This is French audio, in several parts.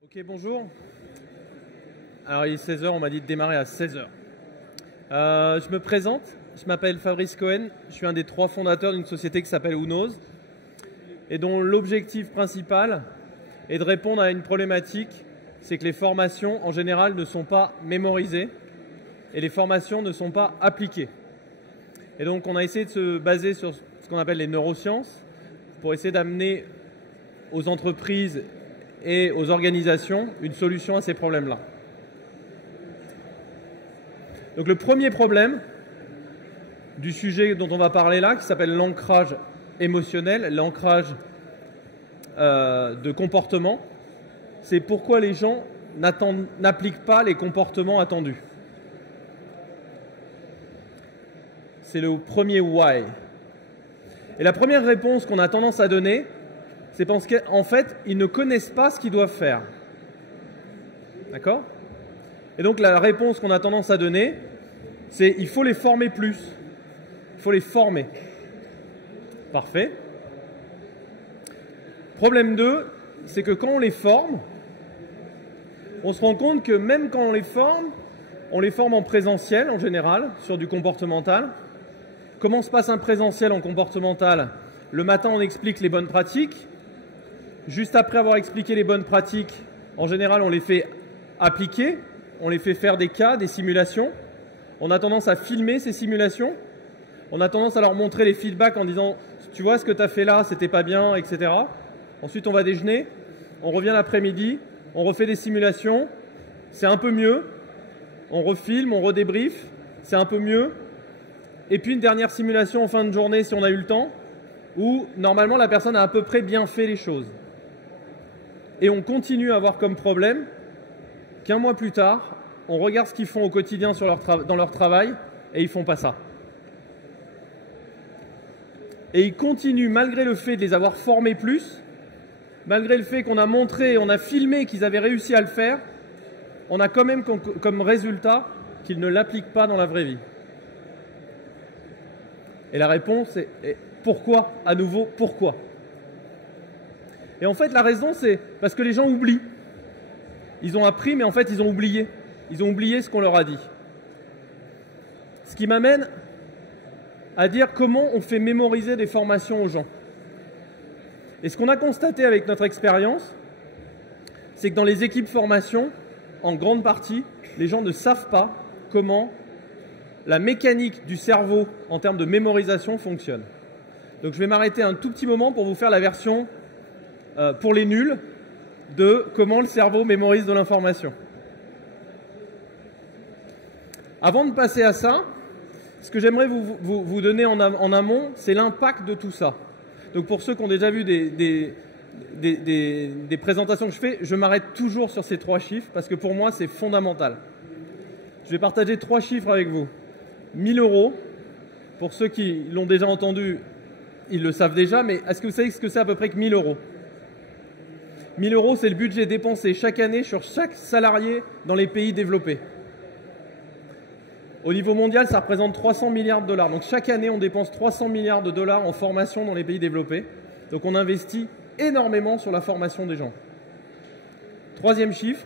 Ok, bonjour. Alors il est 16 h, on m'a dit de démarrer à 16 h. Je me présente, je m'appelle Fabrice Cohen, je suis un des 3 fondateurs d'une société qui s'appelle Whonknows et dont l'objectif principal est de répondre à une problématique, c'est que les formations en général ne sont pas mémorisées et les formations ne sont pas appliquées. Et donc on a essayé de se baser sur ce qu'on appelle les neurosciences pour essayer d'amener aux entreprises et aux organisations une solution à ces problèmes-là. Donc le premier problème du sujet dont on va parler là, qui s'appelle l'ancrage émotionnel, l'ancrage de comportement, c'est pourquoi les gens n'appliquent pas les comportements attendus. C'est le premier why. Et la première réponse qu'on a tendance à donner, c'est parce qu'en fait, ils ne connaissent pas ce qu'ils doivent faire. D'accord ? Et donc la réponse qu'on a tendance à donner, c'est il faut les former plus. Il faut les former. Parfait. Problème 2, c'est que quand on les forme, on se rend compte que même quand on les forme en présentiel en général, sur du comportemental. Comment se passe un présentiel en comportemental? Le matin, on explique les bonnes pratiques. Juste après avoir expliqué les bonnes pratiques, en général, on les fait appliquer, on les fait faire des cas, des simulations. On a tendance à filmer ces simulations. On a tendance à leur montrer les feedbacks en disant « Tu vois ce que tu as fait là, c'était pas bien, etc. » Ensuite, on va déjeuner, on revient l'après-midi, on refait des simulations, c'est un peu mieux. On refilme, on redébrief, c'est un peu mieux. Et puis une dernière simulation en fin de journée, si on a eu le temps, où normalement la personne a à peu près bien fait les choses. Et on continue à avoir comme problème qu'un mois plus tard, on regarde ce qu'ils font au quotidien dans leur travail et ils ne font pas ça. Et ils continuent, malgré le fait de les avoir formés plus, malgré le fait qu'on a montré, on a filmé qu'ils avaient réussi à le faire, on a quand même comme résultat qu'ils ne l'appliquent pas dans la vraie vie. Et la réponse est pourquoi? À nouveau, pourquoi? Et en fait, la raison, c'est parce que les gens oublient. Ils ont appris, mais en fait, ils ont oublié. Ils ont oublié ce qu'on leur a dit. Ce qui m'amène à dire comment on fait mémoriser des formations aux gens. Et ce qu'on a constaté avec notre expérience, c'est que dans les équipes formation, en grande partie, les gens ne savent pas comment la mécanique du cerveau en termes de mémorisation fonctionne. Donc je vais m'arrêter un tout petit moment pour vous faire la version pour les nuls de comment le cerveau mémorise de l'information. Avant de passer à ça, ce que j'aimerais vous donner en amont, c'est l'impact de tout ça. Donc pour ceux qui ont déjà vu des présentations que je fais, je m'arrête toujours sur ces 3 chiffres parce que pour moi, c'est fondamental. Je vais partager 3 chiffres avec vous. 1 000 €, pour ceux qui l'ont déjà entendu, ils le savent déjà, mais est-ce que vous savez ce que c'est à peu près que 1 000 €? 1 000 €, c'est le budget dépensé chaque année sur chaque salarié dans les pays développés. Au niveau mondial, ça représente 300 milliards de $. Donc chaque année, on dépense 300 milliards de $ en formation dans les pays développés. Donc on investit énormément sur la formation des gens. 3e chiffre,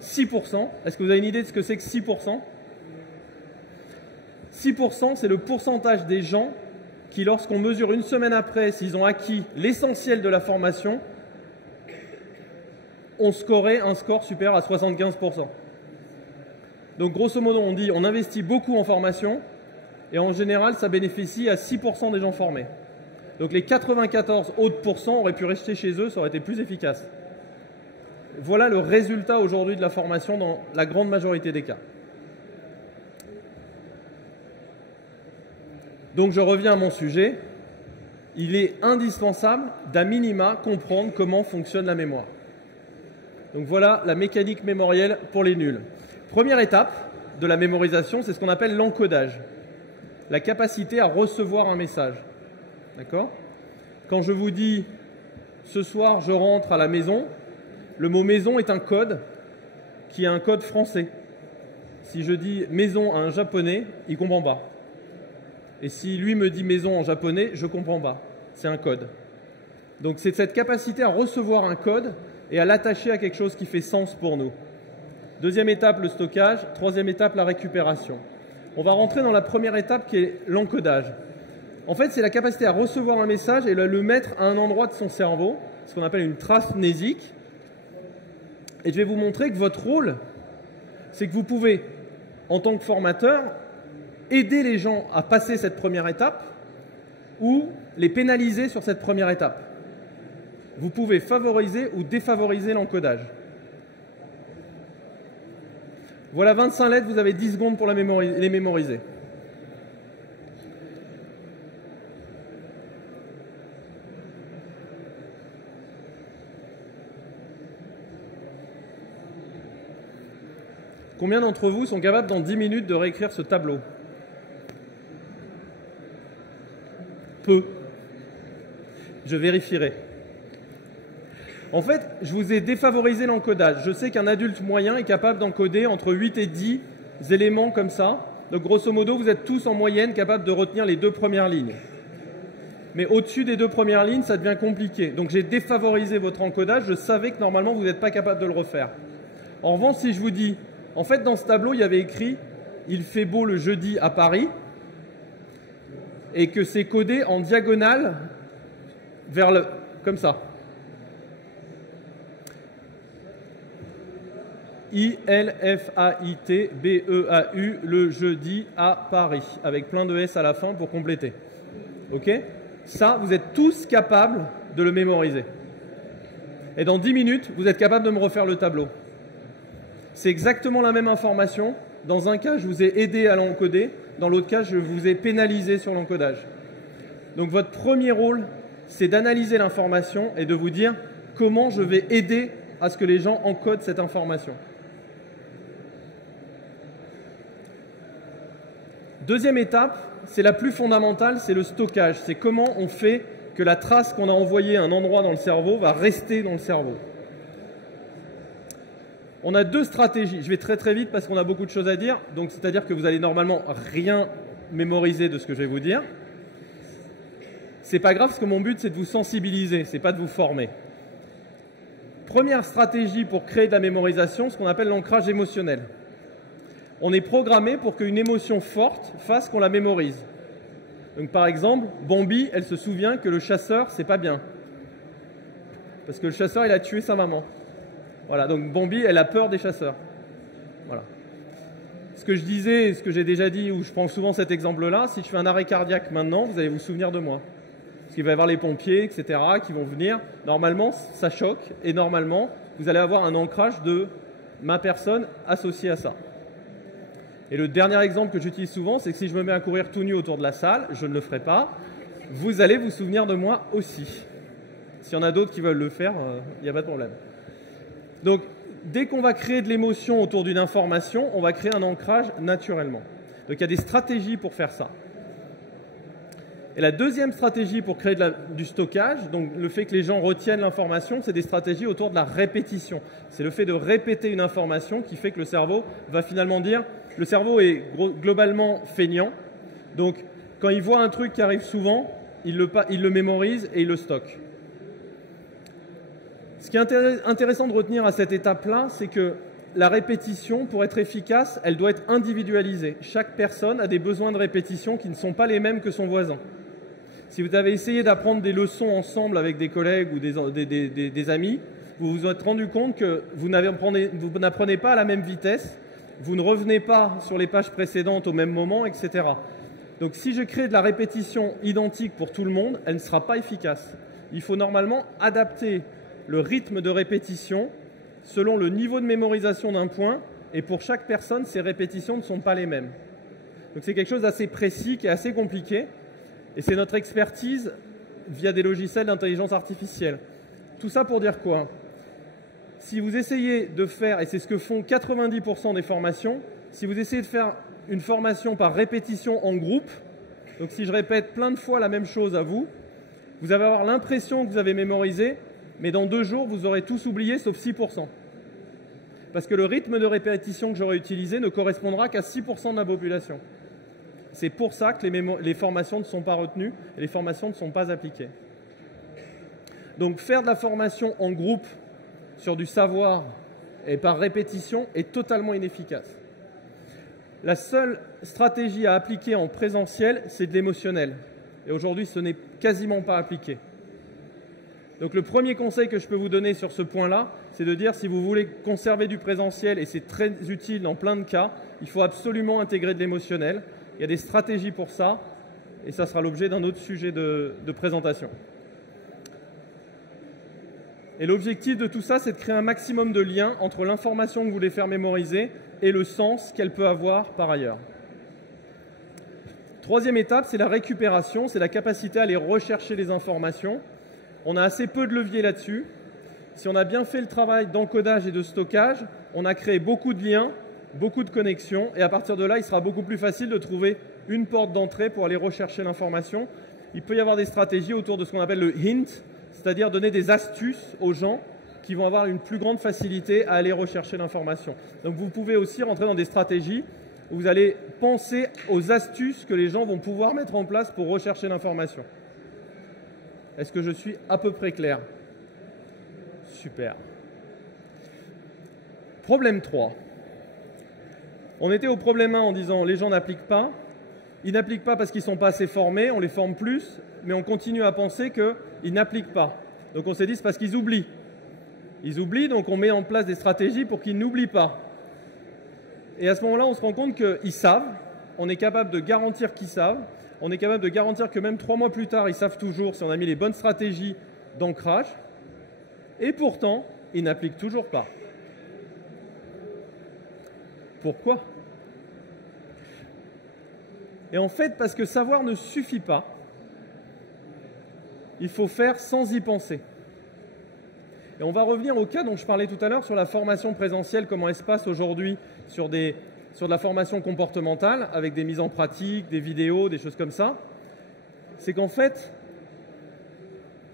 6%. Est-ce que vous avez une idée de ce que c'est que 6%? 6%, c'est le pourcentage des gens qui, lorsqu'on mesure une semaine après s'ils ont acquis l'essentiel de la formation, ont scoré un score supérieur à 75%. Donc grosso modo, on dit on investit beaucoup en formation et en général, ça bénéficie à 6% des gens formés. Donc les 94 autres pourcents auraient pu rester chez eux, ça aurait été plus efficace. Voilà le résultat aujourd'hui de la formation dans la grande majorité des cas. Donc je reviens à mon sujet. Il est indispensable d'à minima comprendre comment fonctionne la mémoire. Donc voilà la mécanique mémorielle pour les nuls. Première étape de la mémorisation, c'est ce qu'on appelle l'encodage. La capacité à recevoir un message. D'accord ? Quand je vous dis « ce soir je rentre à la maison », le mot « maison » est un code qui est un code français. Si je dis « maison » à un japonais, il ne comprend pas. Et si lui me dit « maison » en japonais, je ne comprends pas. C'est un code. Donc c'est cette capacité à recevoir un code et à l'attacher à quelque chose qui fait sens pour nous. Deuxième étape, le stockage. Troisième étape, la récupération. On va rentrer dans la première étape qui est l'encodage. En fait, c'est la capacité à recevoir un message et le mettre à un endroit de son cerveau, ce qu'on appelle une trace mnésique. Et je vais vous montrer que votre rôle, c'est que vous pouvez, en tant que formateur, aider les gens à passer cette première étape ou les pénaliser sur cette première étape. Vous pouvez favoriser ou défavoriser l'encodage. Voilà 25 lettres, vous avez 10 secondes pour les mémoriser. Combien d'entre vous sont capables dans 10 minutes de réécrire ce tableau? Peu. Je vérifierai. En fait, je vous ai défavorisé l'encodage. Je sais qu'un adulte moyen est capable d'encoder entre 8 et 10 éléments comme ça. Donc grosso modo, vous êtes tous en moyenne capables de retenir les 2 premières lignes. Mais au-dessus des 2 premières lignes, ça devient compliqué. Donc j'ai défavorisé votre encodage. Je savais que normalement, vous n'êtes pas capable de le refaire. En revanche, si je vous dis, en fait, dans ce tableau, il y avait écrit « Il fait beau le jeudi à Paris » et que c'est codé en diagonale vers le... comme ça. I-L-F-A-I-T-B-E-A-U, le jeudi à Paris, avec plein de S à la fin pour compléter. Ok? Ça, vous êtes tous capables de le mémoriser. Et dans 10 minutes, vous êtes capables de me refaire le tableau. C'est exactement la même information. Dans un cas, je vous ai aidé à l'encoder. Dans l'autre cas, je vous ai pénalisé sur l'encodage. Donc votre premier rôle, c'est d'analyser l'information et de vous dire comment je vais aider à ce que les gens encodent cette information. Deuxième étape, c'est la plus fondamentale, c'est le stockage. C'est comment on fait que la trace qu'on a envoyée à un endroit dans le cerveau va rester dans le cerveau. On a 2 stratégies. Je vais très vite parce qu'on a beaucoup de choses à dire. Donc, c'est-à-dire que vous allez normalement rien mémoriser de ce que je vais vous dire. C'est pas grave parce que mon but, c'est de vous sensibiliser, c'est pas de vous former. Première stratégie pour créer de la mémorisation, ce qu'on appelle l'ancrage émotionnel. On est programmé pour qu'une émotion forte fasse qu'on la mémorise. Donc par exemple, Bambi, elle se souvient que le chasseur, c'est pas bien. Parce que le chasseur, il a tué sa maman. Voilà, donc Bambi, elle a peur des chasseurs. Voilà. Ce que je disais, ce que j'ai déjà dit, où je prends souvent cet exemple-là, si je fais un arrêt cardiaque maintenant, vous allez vous souvenir de moi. Parce qu'il va y avoir les pompiers, etc., qui vont venir. Normalement, ça choque. Et normalement, vous allez avoir un ancrage de ma personne associée à ça. Et le dernier exemple que j'utilise souvent, c'est que si je me mets à courir tout nu autour de la salle, je ne le ferai pas, vous allez vous souvenir de moi aussi. S'il y en a d'autres qui veulent le faire, il n'y a pas de problème. Donc, dès qu'on va créer de l'émotion autour d'une information, on va créer un ancrage naturellement. Donc, il y a des stratégies pour faire ça. Et la deuxième stratégie pour créer du stockage, donc le fait que les gens retiennent l'information, c'est des stratégies autour de la répétition. C'est le fait de répéter une information qui fait que le cerveau va finalement dire... Le cerveau est globalement feignant, donc quand il voit un truc qui arrive souvent, il le mémorise et il le stocke. Ce qui est intéressant de retenir à cette étape-là, c'est que la répétition, pour être efficace, elle doit être individualisée. Chaque personne a des besoins de répétition qui ne sont pas les mêmes que son voisin. Si vous avez essayé d'apprendre des leçons ensemble avec des collègues ou des amis, vous vous êtes rendu compte que vous n'apprenez pas à la même vitesse, vous ne revenez pas sur les pages précédentes au même moment, etc. Donc si je crée de la répétition identique pour tout le monde, elle ne sera pas efficace. Il faut normalement adapter le rythme de répétition selon le niveau de mémorisation d'un point, et pour chaque personne, ces répétitions ne sont pas les mêmes. Donc c'est quelque chose d'assez précis, qui est assez compliqué, et c'est notre expertise via des logiciels d'intelligence artificielle. Tout ça pour dire quoi ? Si vous essayez de faire, et c'est ce que font 90% des formations, si vous essayez de faire une formation par répétition en groupe, donc si je répète plein de fois la même chose à vous, vous allez avoir l'impression que vous avez mémorisé, mais dans 2 jours, vous aurez tous oublié sauf 6%. Parce que le rythme de répétition que j'aurai utilisé ne correspondra qu'à 6% de la population. C'est pour ça que les formations ne sont pas retenues et les formations ne sont pas appliquées. Donc faire de la formation en groupe, sur du savoir et par répétition est totalement inefficace. La seule stratégie à appliquer en présentiel, c'est de l'émotionnel. Et aujourd'hui, ce n'est quasiment pas appliqué. Donc le premier conseil que je peux vous donner sur ce point-là, c'est de dire si vous voulez conserver du présentiel, et c'est très utile dans plein de cas, il faut absolument intégrer de l'émotionnel. Il y a des stratégies pour ça, et ça sera l'objet d'un autre sujet de présentation. Et l'objectif de tout ça, c'est de créer un maximum de liens entre l'information que vous voulez faire mémoriser et le sens qu'elle peut avoir par ailleurs. Troisième étape, c'est la récupération, c'est la capacité à aller rechercher les informations. On a assez peu de leviers là-dessus. Si on a bien fait le travail d'encodage et de stockage, on a créé beaucoup de liens, beaucoup de connexions, et à partir de là, il sera beaucoup plus facile de trouver une porte d'entrée pour aller rechercher l'information. Il peut y avoir des stratégies autour de ce qu'on appelle le hint, c'est-à-dire donner des astuces aux gens qui vont avoir une plus grande facilité à aller rechercher l'information. Donc vous pouvez aussi rentrer dans des stratégies où vous allez penser aux astuces que les gens vont pouvoir mettre en place pour rechercher l'information. Est-ce que je suis à peu près clair? Super. Problème 3. On était au problème 1 en disant les gens n'appliquent pas. Ils n'appliquent pas parce qu'ils ne sont pas assez formés, on les forme plus, mais on continue à penser qu'ils n'appliquent pas. Donc on s'est dit c'est parce qu'ils oublient. Ils oublient, donc on met en place des stratégies pour qu'ils n'oublient pas. Et à ce moment-là, on se rend compte qu'ils savent, on est capable de garantir qu'ils savent, on est capable de garantir que même 3 mois plus tard, ils savent toujours si on a mis les bonnes stratégies d'ancrage, et pourtant, ils n'appliquent toujours pas. Pourquoi ? Et en fait, parce que savoir ne suffit pas, il faut faire sans y penser. Et on va revenir au cas dont je parlais tout à l'heure sur la formation présentielle, comment elle se passe aujourd'hui sur de la formation comportementale, avec des mises en pratique, des vidéos, des choses comme ça. C'est qu'en fait,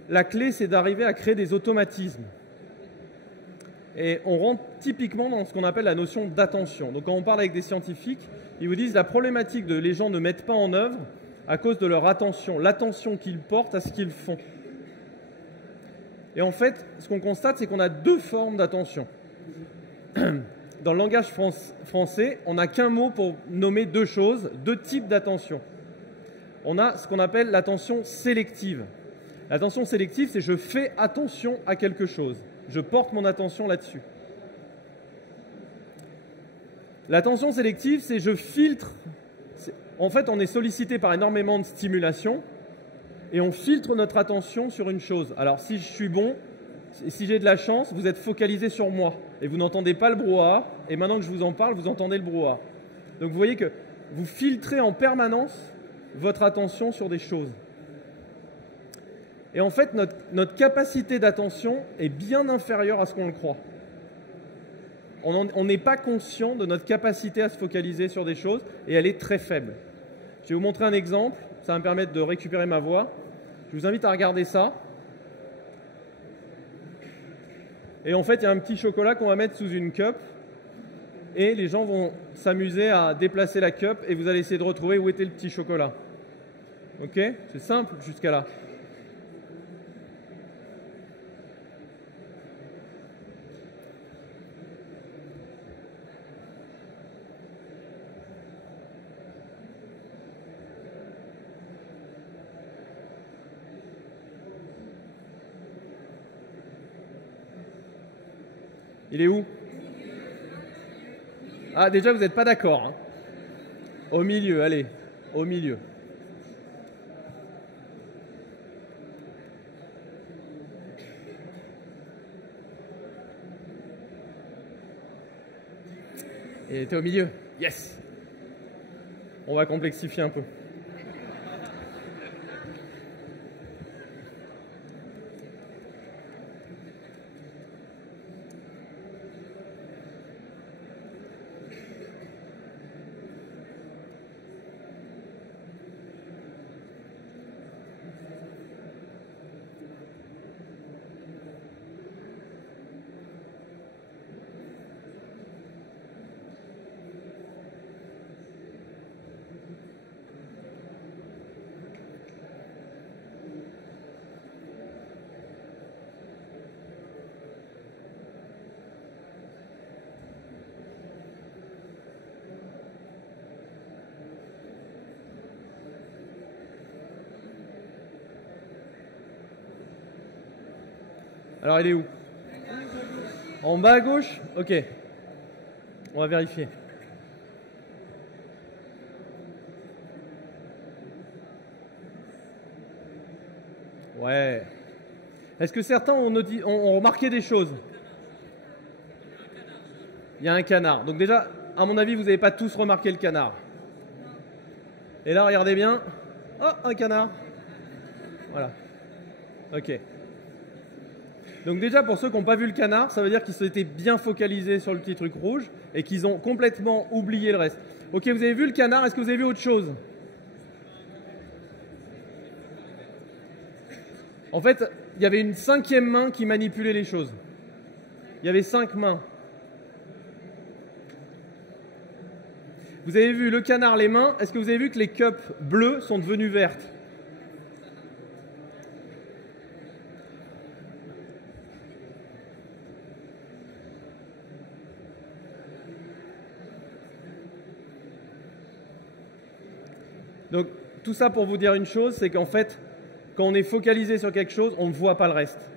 la clé, c'est d'arriver à créer des automatismes. Et on rentre typiquement dans ce qu'on appelle la notion d'attention. Donc quand on parle avec des scientifiques, ils vous disent la problématique de les gens ne mettent pas en œuvre à cause de leur attention, l'attention qu'ils portent à ce qu'ils font. Et en fait, ce qu'on constate, c'est qu'on a 2 formes d'attention. Dans le langage français, on n'a qu'un mot pour nommer 2 choses, 2 types d'attention. On a ce qu'on appelle l'attention sélective. L'attention sélective, c'est je fais attention à quelque chose. Je porte mon attention là-dessus. L'attention sélective, c'est je filtre. En fait, on est sollicité par énormément de stimulation et on filtre notre attention sur une chose. Alors, si je suis bon, si j'ai de la chance, vous êtes focalisé sur moi et vous n'entendez pas le brouhaha. Et maintenant que je vous en parle, vous entendez le brouhaha. Donc, vous voyez que vous filtrez en permanence votre attention sur des choses. Et en fait, notre capacité d'attention est bien inférieure à ce qu'on le croit. On n'est pas conscient de notre capacité à se focaliser sur des choses et elle est très faible. Je vais vous montrer un exemple, ça va me permettre de récupérer ma voix. Je vous invite à regarder ça. Et en fait, il y a un petit chocolat qu'on va mettre sous une cup et les gens vont s'amuser à déplacer la cup et vous allez essayer de retrouver où était le petit chocolat. Ok? C'est simple jusqu'à là. Il est où? Ah, déjà, vous n'êtes pas d'accord. Hein. Au milieu, allez, au milieu. Il était au milieu. Yes! On va complexifier un peu. Alors, il est où? En bas à gauche? Ok. On va vérifier. Ouais. Est-ce que certains ont remarqué des choses? Il y a un canard. Donc déjà, à mon avis, vous n'avez pas tous remarqué le canard. Et là, regardez bien. Oh, un canard. Voilà. Ok. Donc déjà, pour ceux qui n'ont pas vu le canard, ça veut dire qu'ils s'étaient bien focalisés sur le petit truc rouge et qu'ils ont complètement oublié le reste. Ok, vous avez vu le canard, est-ce que vous avez vu autre chose? En fait, il y avait une 5e main qui manipulait les choses. Il y avait 5 mains. Vous avez vu le canard, les mains. Est-ce que vous avez vu que les cups bleues sont devenues vertes? Donc, tout ça pour vous dire une chose, c'est qu'en fait, quand on est focalisé sur quelque chose, on ne voit pas le reste.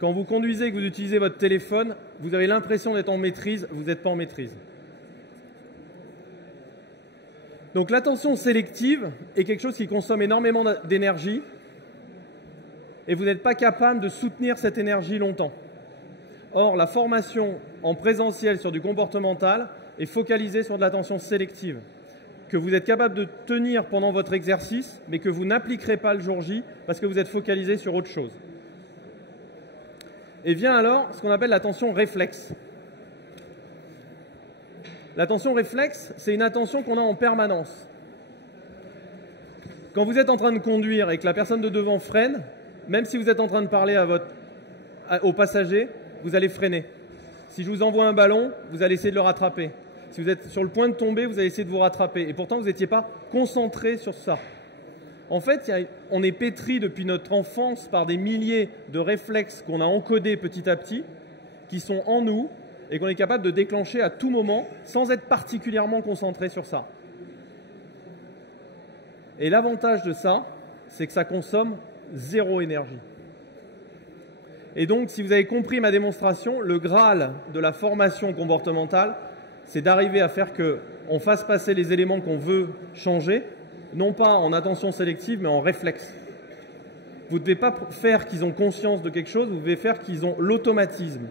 Quand vous conduisez et que vous utilisez votre téléphone, vous avez l'impression d'être en maîtrise, vous n'êtes pas en maîtrise. Donc l'attention sélective est quelque chose qui consomme énormément d'énergie et vous n'êtes pas capable de soutenir cette énergie longtemps. Or, la formation en présentiel sur du comportemental est focalisée sur de l'attention sélective, que vous êtes capable de tenir pendant votre exercice, mais que vous n'appliquerez pas le jour J parce que vous êtes focalisé sur autre chose. Et vient alors ce qu'on appelle l'attention réflexe. L'attention réflexe, c'est une attention qu'on a en permanence. Quand vous êtes en train de conduire et que la personne de devant freine, même si vous êtes en train de parler au passager, vous allez freiner. Si je vous envoie un ballon, vous allez essayer de le rattraper. Si vous êtes sur le point de tomber, vous allez essayer de vous rattraper. Et pourtant, vous n'étiez pas concentré sur ça. En fait, on est pétri depuis notre enfance par des milliers de réflexes qu'on a encodés petit à petit, qui sont en nous, et qu'on est capable de déclencher à tout moment sans être particulièrement concentré sur ça. Et l'avantage de ça, c'est que ça consomme 0 énergie. Et donc, si vous avez compris ma démonstration, le Graal de la formation comportementale, c'est d'arriver à faire qu'on fasse passer les éléments qu'on veut changer, non pas en attention sélective, mais en réflexe. Vous ne devez pas faire qu'ils ont conscience de quelque chose, vous devez faire qu'ils ont l'automatisme.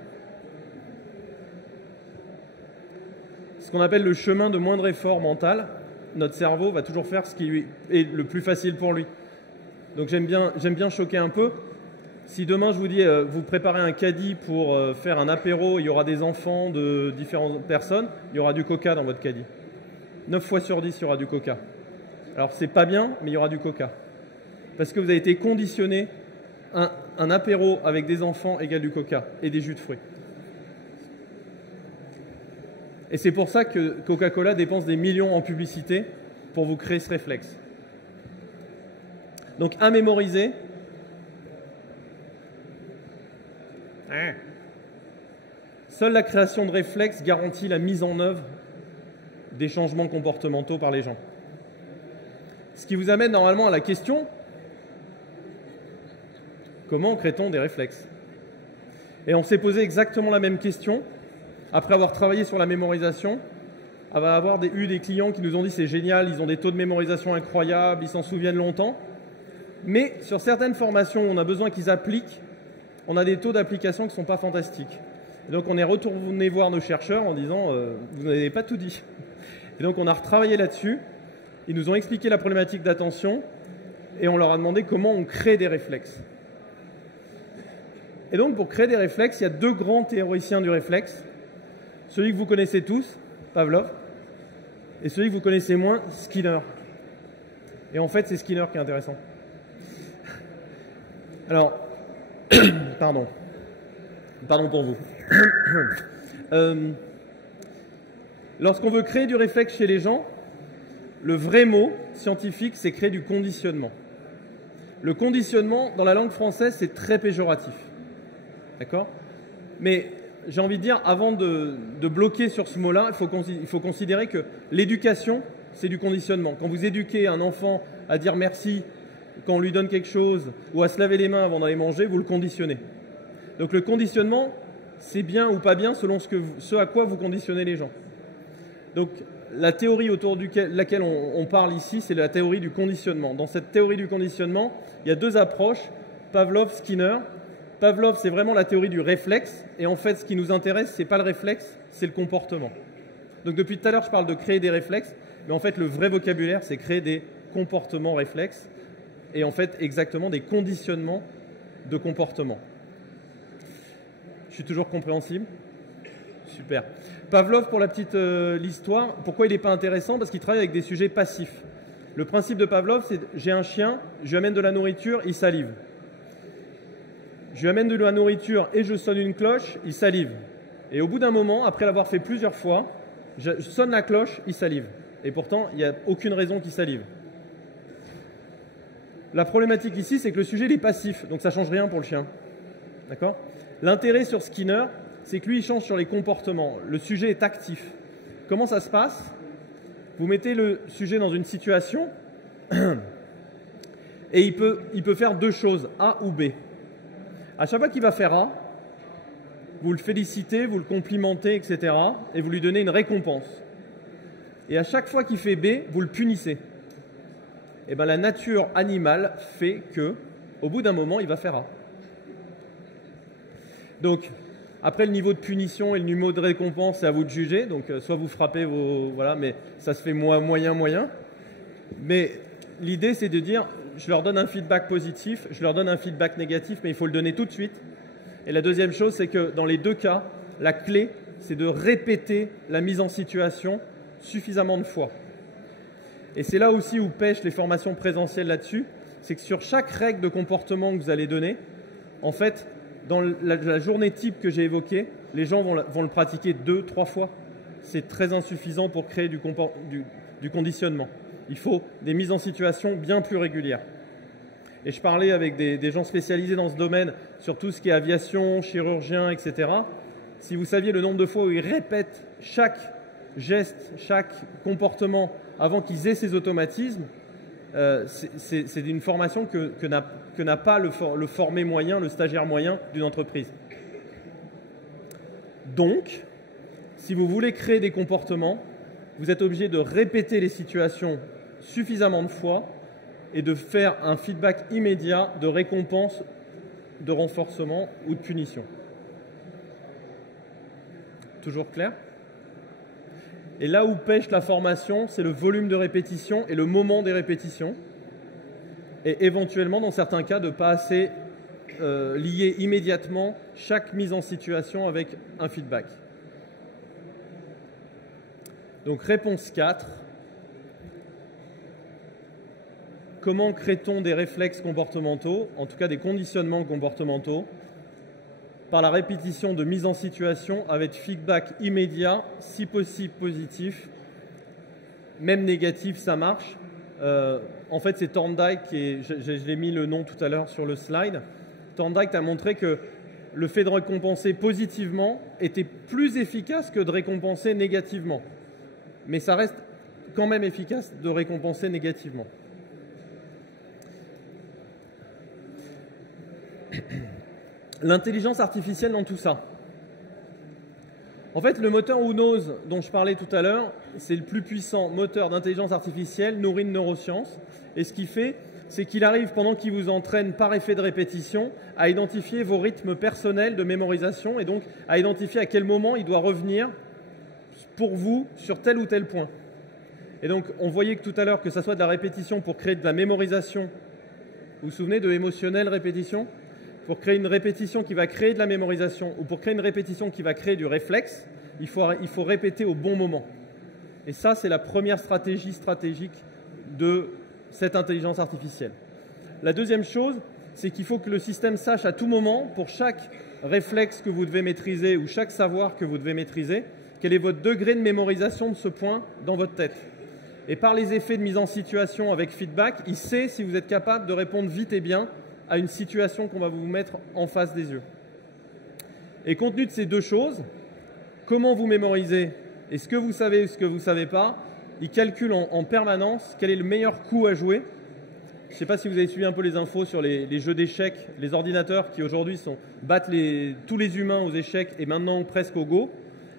Ce qu'on appelle le chemin de moindre effort mental. Notre cerveau va toujours faire ce qui lui est le plus facile pour lui. Donc j'aime bien choquer un peu. Si demain je vous dis, vous préparez un caddie pour faire un apéro, il y aura des enfants de différentes personnes, il y aura du coca dans votre caddie. 9 fois sur 10, il y aura du coca. Alors c'est pas bien, mais il y aura du coca. Parce que vous avez été conditionné, un apéro avec des enfants égale du coca et des jus de fruits. Et c'est pour ça que Coca-Cola dépense des millions en publicité pour vous créer ce réflexe. Donc, à mémoriser. Seule la création de réflexes garantit la mise en œuvre des changements comportementaux par les gens. Ce qui vous amène normalement à la question, comment crée-t-on des réflexes? Et on s'est posé exactement la même question. Après avoir travaillé sur la mémorisation, on va avoir eu des clients qui nous ont dit c'est génial, ils ont des taux de mémorisation incroyables, ils s'en souviennent longtemps. Mais sur certaines formations où on a besoin qu'ils appliquent, on a des taux d'application qui ne sont pas fantastiques. Et donc on est retourné voir nos chercheurs en disant vous n'avez pas tout dit. Et donc on a retravaillé là-dessus, ils nous ont expliqué la problématique d'attention et on leur a demandé comment on crée des réflexes. Et donc pour créer des réflexes, il y a 2 grands théoriciens du réflexe. Celui que vous connaissez tous, Pavlov, et celui que vous connaissez moins, Skinner. Et en fait, c'est Skinner qui est intéressant. Alors, pardon pour vous. Lorsqu'on veut créer du réflexe chez les gens, le vrai mot scientifique, c'est créer du conditionnement. Le conditionnement, dans la langue française, c'est très péjoratif. D'accord? Mais j'ai envie de dire, avant de bloquer sur ce mot-là, il faut considérer que l'éducation, c'est du conditionnement. Quand vous éduquez un enfant à dire merci quand on lui donne quelque chose ou à se laver les mains avant d'aller manger, vous le conditionnez. Donc le conditionnement, c'est bien ou pas bien selon ce à quoi vous conditionnez les gens. Donc la théorie autour de laquelle on parle ici, c'est la théorie du conditionnement. Dans cette théorie du conditionnement, il y a deux approches, Pavlov, Skinner. Pavlov, c'est vraiment la théorie du réflexe. Et en fait, ce qui nous intéresse, ce n'est pas le réflexe, c'est le comportement. Donc depuis tout à l'heure, je parle de créer des réflexes. Mais en fait, le vrai vocabulaire, c'est créer des comportements réflexes. Et en fait, exactement des conditionnements de comportement. Je suis toujours compréhensible? Super. Pavlov, pour la petite l'histoire, pourquoi il n'est pas intéressant? Parce qu'il travaille avec des sujets passifs. Le principe de Pavlov, c'est j'ai un chien, je lui amène de la nourriture, il salive. Je lui amène de la nourriture et je sonne une cloche, il salive. Et au bout d'un moment, après l'avoir fait plusieurs fois, je sonne la cloche, il salive. Et pourtant, il n'y a aucune raison qu'il salive. La problématique ici, c'est que le sujet il est passif, donc ça ne change rien pour le chien. D'accord? L'intérêt sur Skinner, c'est que lui, il change sur les comportements. Le sujet est actif. Comment ça se passe? Vous mettez le sujet dans une situation et il peut faire deux choses, A ou B. À chaque fois qu'il va faire A, vous le félicitez, vous le complimentez, etc. et vous lui donnez une récompense. Et à chaque fois qu'il fait B, vous le punissez. Et bien la nature animale fait que, au bout d'un moment, il va faire A. Donc, après le niveau de punition et le niveau de récompense, c'est à vous de juger. Donc, soit vous frappez vos... Voilà, mais ça se fait moyen. Mais l'idée, c'est de dire, je leur donne un feedback positif, je leur donne un feedback négatif, mais il faut le donner tout de suite. Et la deuxième chose, c'est que dans les deux cas, la clé, c'est de répéter la mise en situation suffisamment de fois. Et c'est là aussi où pêchent les formations présentielles là-dessus, c'est que sur chaque règle de comportement que vous allez donner, en fait, dans la journée type que j'ai évoquée, les gens vont le pratiquer 2-3 fois. C'est très insuffisant pour créer du conditionnement. Il faut des mises en situation bien plus régulières. Et je parlais avec des gens spécialisés dans ce domaine, sur tout ce qui est aviation, chirurgien, etc. Si vous saviez le nombre de fois où ils répètent chaque geste, chaque comportement avant qu'ils aient ces automatismes, c'est une formation que n'a pas le formé moyen, le stagiaire moyen d'une entreprise. Donc, si vous voulez créer des comportements, vous êtes obligé de répéter les situations suffisamment de fois et de faire un feedback immédiat de récompense, de renforcement ou de punition. Toujours clair? Et là où pêche la formation, c'est le volume de répétition et le moment des répétitions. Et éventuellement, dans certains cas, de ne pas assez lier immédiatement chaque mise en situation avec un feedback. Donc réponse 4. Comment crée-t-on des réflexes comportementaux, en tout cas des conditionnements comportementaux, par la répétition de mise en situation avec feedback immédiat, si possible positif, même négatif, ça marche. En fait, c'est Thorndike, je l'ai mis le nom tout à l'heure sur le slide. Thorndike a montré que le fait de récompenser positivement était plus efficace que de récompenser négativement. Mais ça reste quand même efficace de récompenser négativement. L'intelligence artificielle dans tout ça. En fait, le moteur Unos dont je parlais tout à l'heure, c'est le plus puissant moteur d'intelligence artificielle nourri de neurosciences. Et ce qu'il fait, c'est qu'il arrive, pendant qu'il vous entraîne par effet de répétition, à identifier vos rythmes personnels de mémorisation et donc à identifier à quel moment il doit revenir pour vous sur tel ou tel point. Et donc, on voyait que tout à l'heure que ça soit de la répétition pour créer de la mémorisation. Vous vous souvenez de émotionnelle répétition? Pour créer une répétition qui va créer de la mémorisation ou pour créer une répétition qui va créer du réflexe, il faut répéter au bon moment. Et ça, c'est la première stratégie stratégique de cette intelligence artificielle. La deuxième chose, c'est qu'il faut que le système sache à tout moment, pour chaque réflexe que vous devez maîtriser ou chaque savoir que vous devez maîtriser, quel est votre degré de mémorisation de ce point dans votre tête. Et par les effets de mise en situation avec feedback, il sait si vous êtes capable de répondre vite et bien à une situation qu'on va vous mettre en face des yeux. Et compte tenu de ces deux choses, comment vous mémorisez et ce que vous savez et ce que vous ne savez pas, il calcule en permanence quel est le meilleur coup à jouer je ne sais pas si vous avez suivi un peu les infos sur les jeux d'échecs, les ordinateurs qui aujourd'hui battent tous les humains aux échecs et maintenant presque au Go.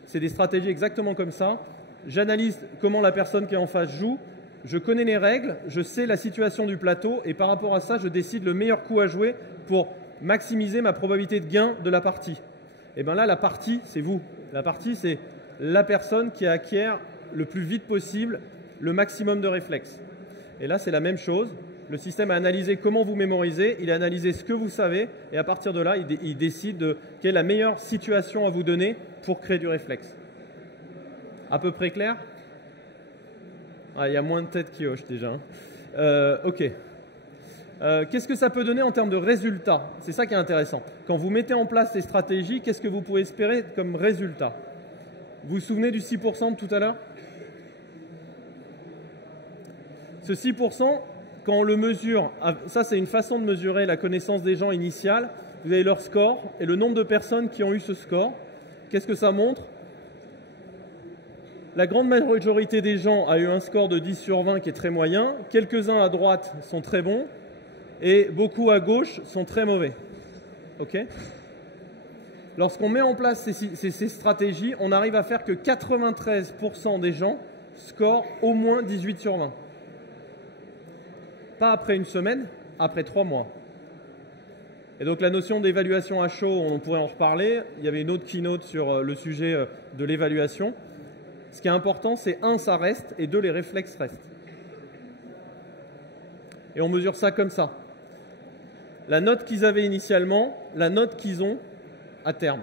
C'est des stratégies exactement comme ça. J'analyse comment la personne qui est en face joue, je connais les règles, je sais la situation du plateau et par rapport à ça, je décide le meilleur coup à jouer pour maximiser ma probabilité de gain de la partie. Et bien là, la partie, c'est vous. La partie, c'est la personne qui acquiert le plus vite possible le maximum de réflexes. Et là, c'est la même chose. Le système a analysé comment vous mémorisez, il a analysé ce que vous savez, et à partir de là, il décide de quelle est la meilleure situation à vous donner pour créer du réflexe. À peu près clair? Ah, il y a moins de têtes qui hochent déjà. Ok. Qu'est-ce que ça peut donner en termes de résultats? C'est ça qui est intéressant. Quand vous mettez en place ces stratégies, qu'est-ce que vous pouvez espérer comme résultat? Vous vous souvenez du 6% de tout à l'heure? Ce 6%, quand on le mesure, ça c'est une façon de mesurer la connaissance des gens initiale. Vous avez leur score et le nombre de personnes qui ont eu ce score. Qu'est-ce que ça montre? La grande majorité des gens a eu un score de 10 sur 20 qui est très moyen. Quelques-uns à droite sont très bons et beaucoup à gauche sont très mauvais. Ok? Lorsqu'on met en place ces stratégies, on arrive à faire que 93% des gens scorent au moins 18 sur 20. Pas après une semaine, après 3 mois. Et donc la notion d'évaluation à chaud, on pourrait en reparler. Il y avait une autre keynote sur le sujet de l'évaluation. Ce qui est important, c'est 1, ça reste, et 2, les réflexes restent. Et on mesure ça comme ça. La note qu'ils avaient initialement, la note qu'ils ont à terme.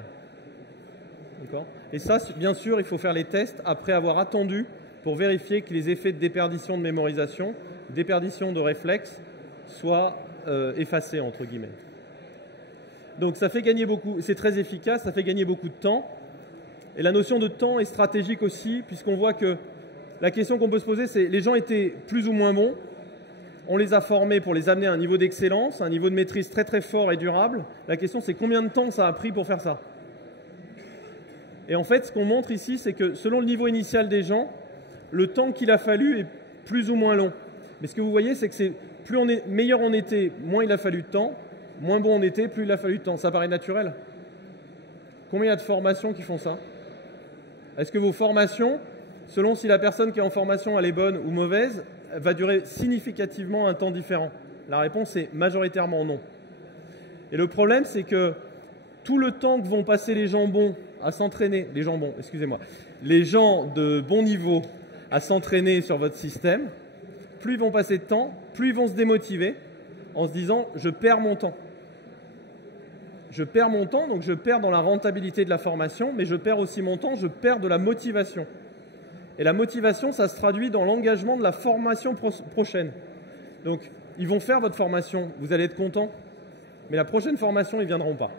D'accord ? Et ça, bien sûr, il faut faire les tests après avoir attendu pour vérifier que les effets de déperdition de mémorisation, déperdition de réflexes, soient effacés, entre guillemets. Donc ça fait gagner beaucoup, c'est très efficace, ça fait gagner beaucoup de temps. Et la notion de temps est stratégique aussi, puisqu'on voit que la question qu'on peut se poser, c'est les gens étaient plus ou moins bons, on les a formés pour les amener à un niveau d'excellence, un niveau de maîtrise très très fort et durable. La question, c'est combien de temps ça a pris pour faire ça? Et en fait, ce qu'on montre ici, c'est que selon le niveau initial des gens, le temps qu'il a fallu est plus ou moins long. Mais ce que vous voyez, c'est que meilleur on était, moins il a fallu de temps, moins bon on était, plus il a fallu de temps. Ça paraît naturel. Combien il y a de formations qui font ça? Est-ce que vos formations, selon si la personne qui est en formation elle est bonne ou mauvaise, va durer significativement un temps différent? La réponse est majoritairement non. Et le problème, c'est que tout le temps que vont passer les gens bons à s'entraîner, les gens de bon niveau à s'entraîner sur votre système, plus ils vont passer de temps, plus ils vont se démotiver en se disant « je perds mon temps ». Je perds mon temps, donc je perds dans la rentabilité de la formation, mais je perds aussi mon temps, je perds de la motivation. Et la motivation, ça se traduit dans l'engagement de la formation prochaine. Donc, ils vont faire votre formation, vous allez être content, mais la prochaine formation, ils ne viendront pas.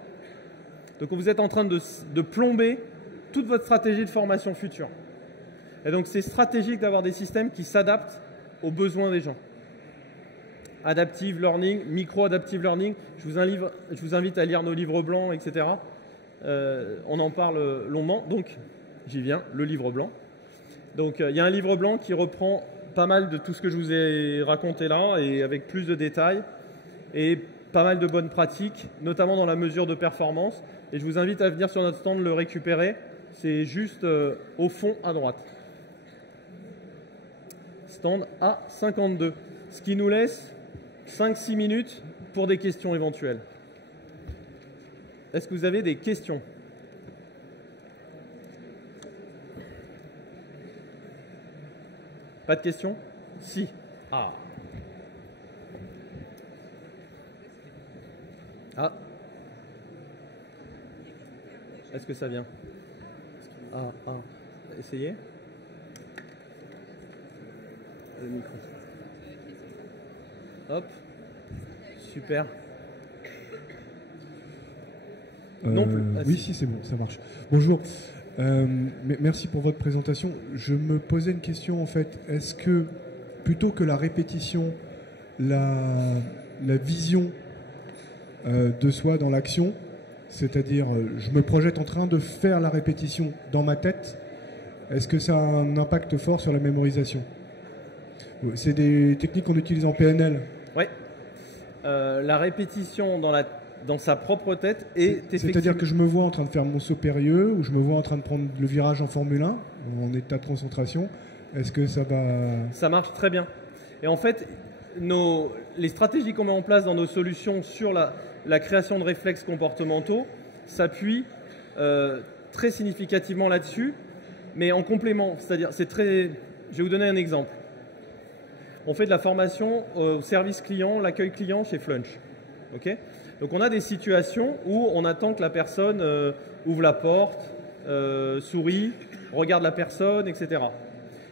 Donc, vous êtes en train de plomber toute votre stratégie de formation future. Et donc, c'est stratégique d'avoir des systèmes qui s'adaptent aux besoins des gens. Adaptive Learning, Micro-Adaptive Learning. Je vous invite à lire nos livres blancs, etc. On en parle longuement. Donc, j'y viens, le livre blanc. Donc, il y a un livre blanc qui reprend pas mal de tout ce que je vous ai raconté là, et avec plus de détails, et pas mal de bonnes pratiques, notamment dans la mesure de performance. Et je vous invite à venir sur notre stand le récupérer. C'est juste au fond à droite. Stand A52. Ce qui nous laisse 5-6 minutes pour des questions éventuelles. Est-ce que vous avez des questions? Pas de questions? Si. Ah. Ah. Est-ce que ça vient? Ah, ah. Essayez. Le micro. Hop. Super. Non plus. Oui, si, c'est bon, ça marche. Bonjour. Merci pour votre présentation. Je me posais une question, en fait. Est-ce que, plutôt que la répétition, la vision de soi dans l'action, c'est-à-dire je me projette en train de faire la répétition dans ma tête, est-ce que ça a un impact fort sur la mémorisation? C'est des techniques qu'on utilise en PNL. Ouais. la répétition dans sa propre tête est effective. C'est-à-dire que je me vois en train de faire mon saut périlleux ou je me vois en train de prendre le virage en Formule 1 en état de concentration. Est-ce que ça va... Ça marche très bien. Et en fait, les stratégies qu'on met en place dans nos solutions sur la création de réflexes comportementaux s'appuient très significativement là-dessus, mais en complément. C'est-à-dire, je vais vous donner un exemple. On fait de la formation au service client, l'accueil client chez Flunch. Okay, donc on a des situations où on attend que la personne ouvre la porte, sourit, regarde la personne, etc.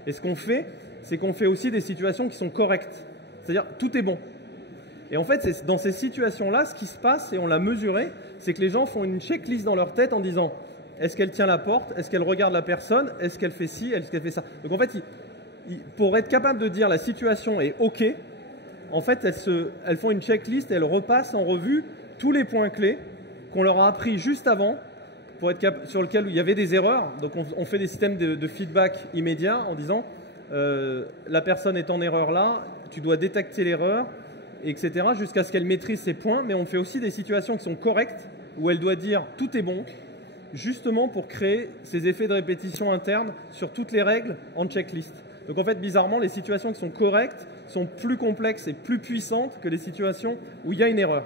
Et ce qu'on fait, c'est qu'on fait aussi des situations qui sont correctes. C'est-à-dire, tout est bon. Et en fait, c'est dans ces situations-là, ce qui se passe, et on l'a mesuré, c'est que les gens font une checklist dans leur tête en disant est-ce qu'elle tient la porte, est-ce qu'elle regarde la personne, est-ce qu'elle fait ci, est-ce qu'elle fait ça. Donc en fait, pour être capable de dire la situation est OK, en fait, elles font une checklist et elles repassent en revue tous les points clés qu'on leur a appris juste avant, sur lesquels il y avait des erreurs. Donc on fait des systèmes de feedback immédiat en disant la personne est en erreur là, tu dois détecter l'erreur, etc. jusqu'à ce qu'elle maîtrise ses points. Mais on fait aussi des situations qui sont correctes où elle doit dire tout est bon, justement pour créer ces effets de répétition interne sur toutes les règles en checklist. Donc en fait, bizarrement, les situations qui sont correctes sont plus complexes et plus puissantes que les situations où il y a une erreur.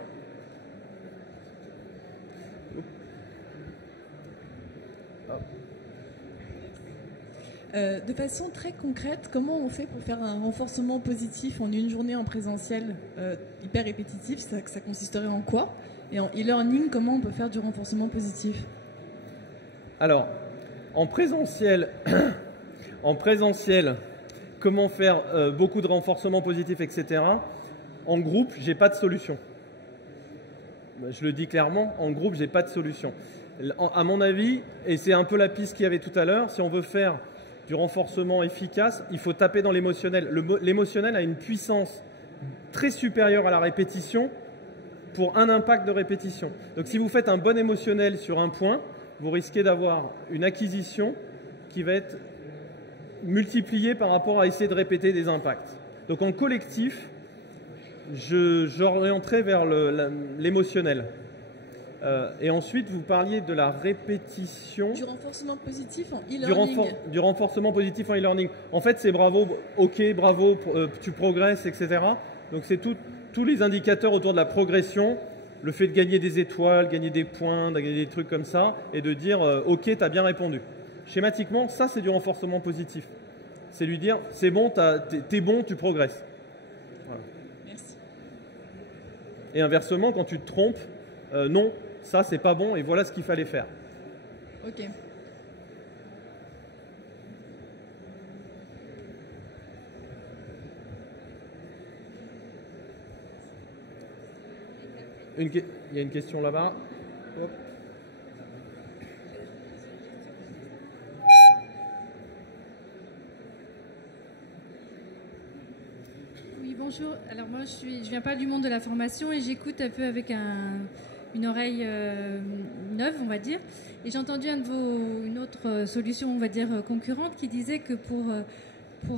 De façon très concrète, comment on fait pour faire un renforcement positif en une journée en présentiel hyper répétitif? Ça consisterait en quoi? Et en e-learning, comment on peut faire du renforcement positif? Alors, en présentiel, comment faire beaucoup de renforcement positif, etc. En groupe, j'ai pas de solution. Je le dis clairement, en groupe, j'ai pas de solution. À mon avis, et c'est un peu la piste qu'il y avait tout à l'heure, si on veut faire du renforcement efficace, il faut taper dans l'émotionnel. L'émotionnel a une puissance très supérieure à la répétition pour un impact de répétition. Donc si vous faites un bon émotionnel sur un point, vous risquez d'avoir une acquisition qui va être multipliée par rapport à essayer de répéter des impacts. Donc en collectif, j'orienterai vers l'émotionnel. Et ensuite, vous parliez de la répétition. Du renforcement positif en e-learning. Du renforcement positif en e-learning. En fait, c'est bravo, ok, bravo, tu progresses, etc. Donc, c'est tous les indicateurs autour de la progression, le fait de gagner des étoiles, gagner des points, de gagner des trucs comme ça, et de dire, ok, tu as bien répondu. Schématiquement, ça, c'est du renforcement positif. C'est lui dire, c'est bon, t'es bon, tu progresses. Voilà. Merci. Et inversement, quand tu te trompes, non, ça c'est pas bon et voilà ce qu'il fallait faire. Ok. Il y a une question là-bas. Hop. Oui, bonjour. Alors moi, je viens pas du monde de la formation et j'écoute un peu avec une oreille neuve, on va dire. Et j'ai entendu une autre solution, on va dire, concurrente qui disait que pour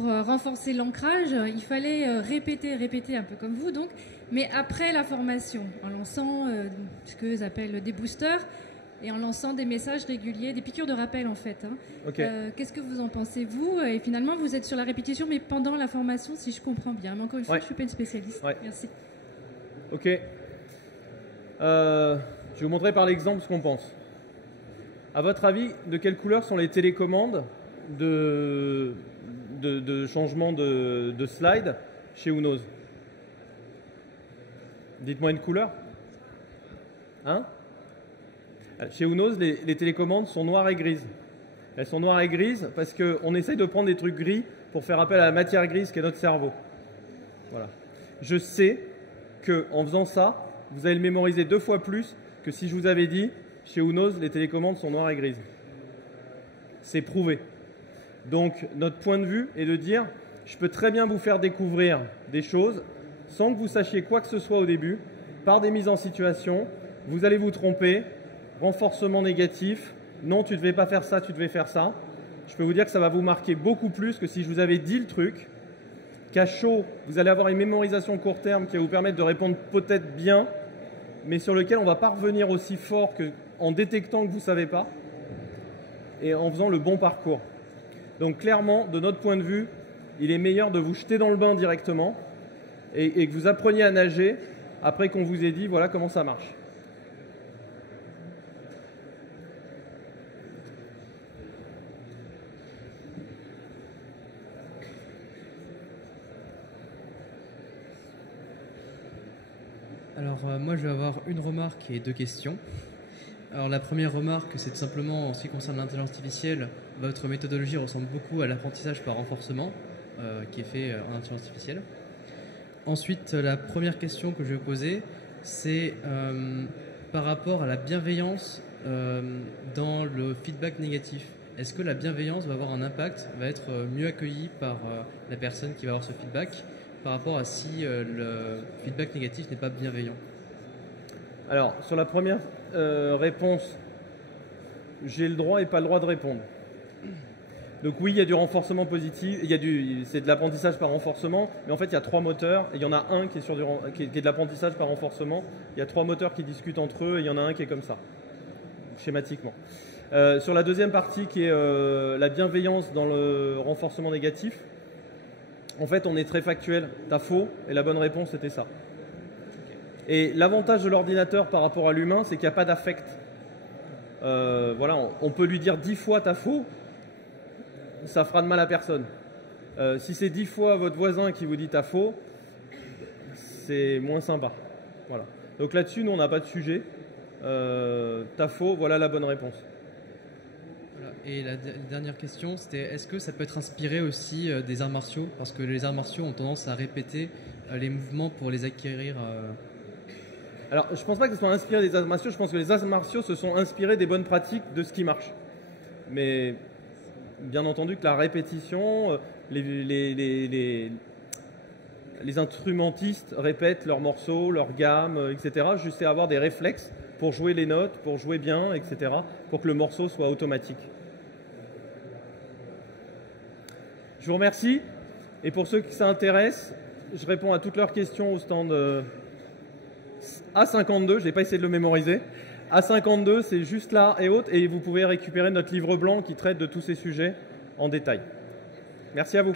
renforcer l'ancrage, il fallait répéter un peu comme vous, donc, mais après la formation, en lançant ce qu'ils appellent des boosters et en lançant des messages réguliers, des piqûres de rappel en fait. Hein. Okay. Qu'est-ce que vous en pensez, vous? Et finalement, vous êtes sur la répétition, mais pendant la formation, si je comprends bien. Mais encore une fois, je ne suis pas une spécialiste. Ouais. Merci. Ok. Je vais vous montrer par l'exemple ce qu'on pense. À votre avis, de quelle couleur sont les télécommandes de changement de slide chez Unos? Dites-moi une couleur. Hein? Chez Unos, les télécommandes sont noires et grises. Elles sont noires et grises parce qu'on essaye de prendre des trucs gris pour faire appel à la matière grise qui est notre cerveau. Voilà. Je sais qu'en faisant ça, vous allez le mémoriser 2 fois plus que si je vous avais dit, chez Unos, les télécommandes sont noires et grises. C'est prouvé. Donc, notre point de vue est de dire, je peux très bien vous faire découvrir des choses sans que vous sachiez quoi que ce soit au début, par des mises en situation, vous allez vous tromper, renforcement négatif, non, tu ne devais pas faire ça, tu devais faire ça. Je peux vous dire que ça va vous marquer beaucoup plus que si je vous avais dit le truc qu'à chaud, vous allez avoir une mémorisation court terme qui va vous permettre de répondre peut-être bien, mais sur lequel on ne va pas revenir aussi fort qu'en détectant que vous ne savez pas et en faisant le bon parcours. Donc clairement, de notre point de vue, il est meilleur de vous jeter dans le bain directement et que vous appreniez à nager après qu'on vous ait dit voilà comment ça marche. Alors moi je vais avoir une remarque et deux questions. Alors la première remarque, c'est tout simplement en ce qui concerne l'intelligence artificielle, votre méthodologie ressemble beaucoup à l'apprentissage par renforcement qui est fait en intelligence artificielle. Ensuite, la première question que je vais vous poser, c'est par rapport à la bienveillance dans le feedback négatif. Est-ce que la bienveillance va avoir un impact, va être mieux accueillie par la personne qui va avoir ce feedback par rapport à si le feedback négatif n'est pas bienveillant? Alors, sur la première réponse, j'ai le droit et pas le droit de répondre. Donc oui, il y a du renforcement positif, c'est de l'apprentissage par renforcement, mais en fait il y a trois moteurs, et il y en a un qui est de l'apprentissage par renforcement, il y a trois moteurs qui discutent entre eux, et il y en a un qui est comme ça, schématiquement. Sur la deuxième partie qui est la bienveillance dans le renforcement négatif, en fait on est très factuel, t'as faux, et la bonne réponse c'était ça. Et l'avantage de l'ordinateur par rapport à l'humain, c'est qu'il n'y a pas d'affect. Voilà, on peut lui dire 10 fois t'as faux, ça fera de mal à personne. Si c'est 10 fois votre voisin qui vous dit t'as faux, c'est moins sympa. Voilà. Donc là-dessus, nous, on n'a pas de sujet. T'as faux, voilà la bonne réponse. Voilà. Et la dernière question, c'était est-ce que ça peut être inspiré aussi des arts martiaux? Parce que les arts martiaux ont tendance à répéter les mouvements pour les acquérir. Alors, je ne pense pas que ce soit inspiré des arts martiaux, je pense que les arts martiaux se sont inspirés des bonnes pratiques de ce qui marche. Mais bien entendu que la répétition, les instrumentistes répètent leurs morceaux, leurs gammes, etc. jusqu'à avoir des réflexes pour jouer les notes, pour jouer bien, etc. pour que le morceau soit automatique. Je vous remercie. Et pour ceux qui s'intéressent, je réponds à toutes leurs questions au stand A52. Je n'ai pas essayé de le mémoriser. A52, c'est juste là et autres, et vous pouvez récupérer notre livre blanc qui traite de tous ces sujets en détail. Merci à vous.